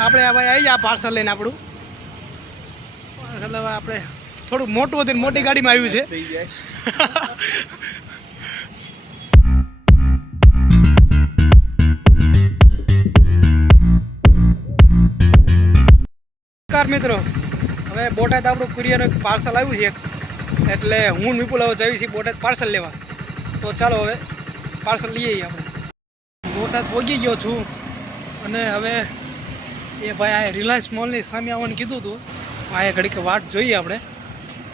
આપણે ભાઈ આવી જાય પાર્સલ લઈને આપણું મતલબ આપણે થોડુંક મોટું હતું મોટી ગાડીમાં આવ્યું છે. નમસ્કાર મિત્રો, હવે બોટાદ આપણું કુરિયરનું એક પાર્સલ આવ્યું છે એટલે હું વિપુલ હવે જઈએ છીએ બોટાદ પાર્સલ લેવા. તો ચાલો હવે પાર્સલ લઈએ આપણે. બોટાદ પહોંચી ગયો છું અને હવે એ ભાઈ આ રિલાયન્સ મોલની સામે આવવાનું કીધું હતું. આ ઘડીક વાટ જોઈએ આપણે.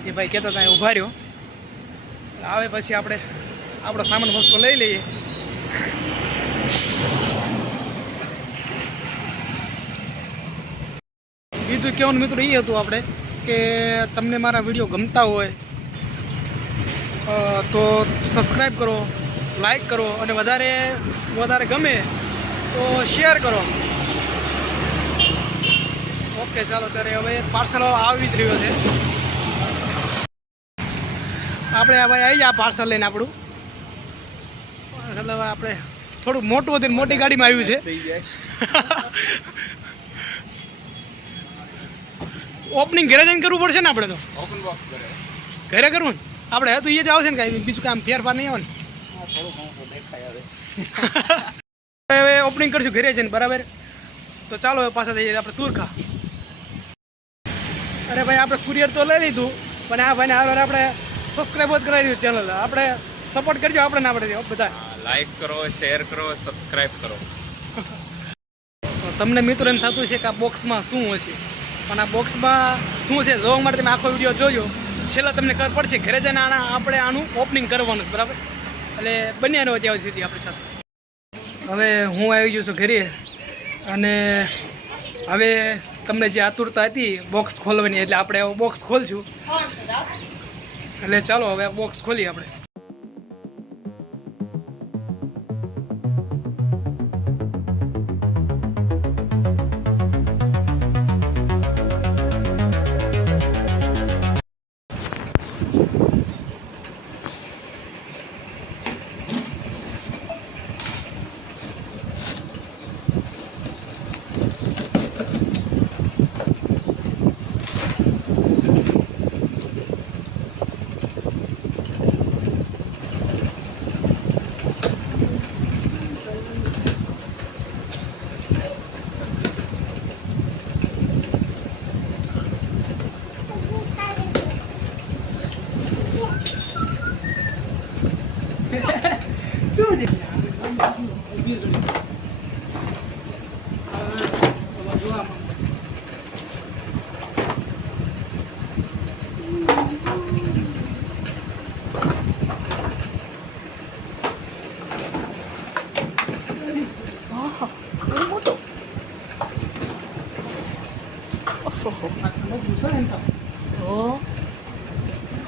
એ ભાઈ કહેતા હતા ઊભા રહ્યો આવે પછી આપણે આપણો સામાન વસ્તુ લઈ લઈએ. બીજું કહેવાનું મિત્રો એ હતું આપણે કે તમને મારા વિડીયો ગમતા હોય તો સબસ્ક્રાઈબ કરો, લાઈક કરો અને વધારે ગમે તો શેર કરો. ઓકે ચાલો ત્યારે હવે પાર્સલ આવી જ રહ્યો છે. આપણે ભાઈ આવી જાય પાર્સલ લઈને આપણું મતલબ આપણે થોડુંક મોટું હતું મોટી ગાડીમાં આવ્યું છે. ઓપનિંગ ઘરે જઈને કરવું પડશે ને આપણે તો ઓપન બોક્સ ઘરે કરવું ને આપણે તો એ જ આવશે ને કાંઈ બીજું કામ ફેરફાર નહીં આવે ને. હવે ઓપનિંગ કરશું ઘરે જઈને બરાબર. તો ચાલો હવે પાછા જઈએ આપણે તુરખા. અરે ભાઈ આપણે કુરિયર તો લઈ લીધું પણ આ ભાઈને આગળ આપણે સબસ્ક્રાઈબ જ કરાવી દીધું ચેનલ. આપણે સપોર્ટ કરજો આપણે ના આપણે બધા લાઈક કરો, શેર કરો, સબસ્ક્રાઈબ કરો. તો તમને મિત્રો એમ થતું છે કે આ બોક્સમાં શું હશે, પણ આ બોક્સમાં શું છે જોવા માટે તમે આખો વિડીયો જોજો. છેલ્લા તમને ખબર પડશે. ઘરે જઈને આપણે આનું ઓપનિંગ કરવાનું છે બરાબર. એટલે બંને આનો ત્યાં સુધી આપણે સાથે. હવે હું આવી ગયો છું ઘરે અને હવે તમને જે આતુરતા હતી બોક્સ ખોલવાની એટલે આપણે બોક્સ ખોલશું. એટલે ચાલો હવે બોક્સ ખોલીએ આપણે.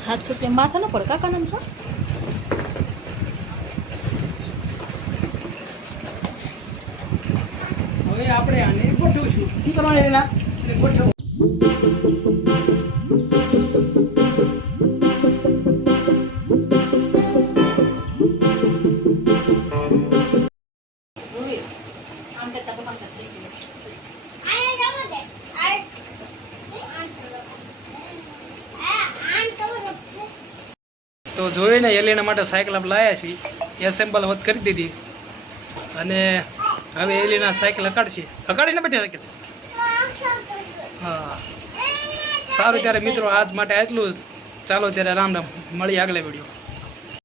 હાથ છે ત્યાં માથા ન પડે કાકા નામ હવે આપણે આને ગોઠવશું. શું કરવાનું એના ગોઠવ. તો જોઈને એલિના માટે સાયકલ આપણે લાવ્યા છીએ. એસેમ્બલ વધ કરી દીધી અને હવે એલિના સાયકલ હકાડશે ને બેઠી સાયકલ. હા સારું ત્યારે મિત્રો આજ માટે આટલું જ. ચાલો ત્યારે રામ રામ, મળીએ આગલા વિડીયો.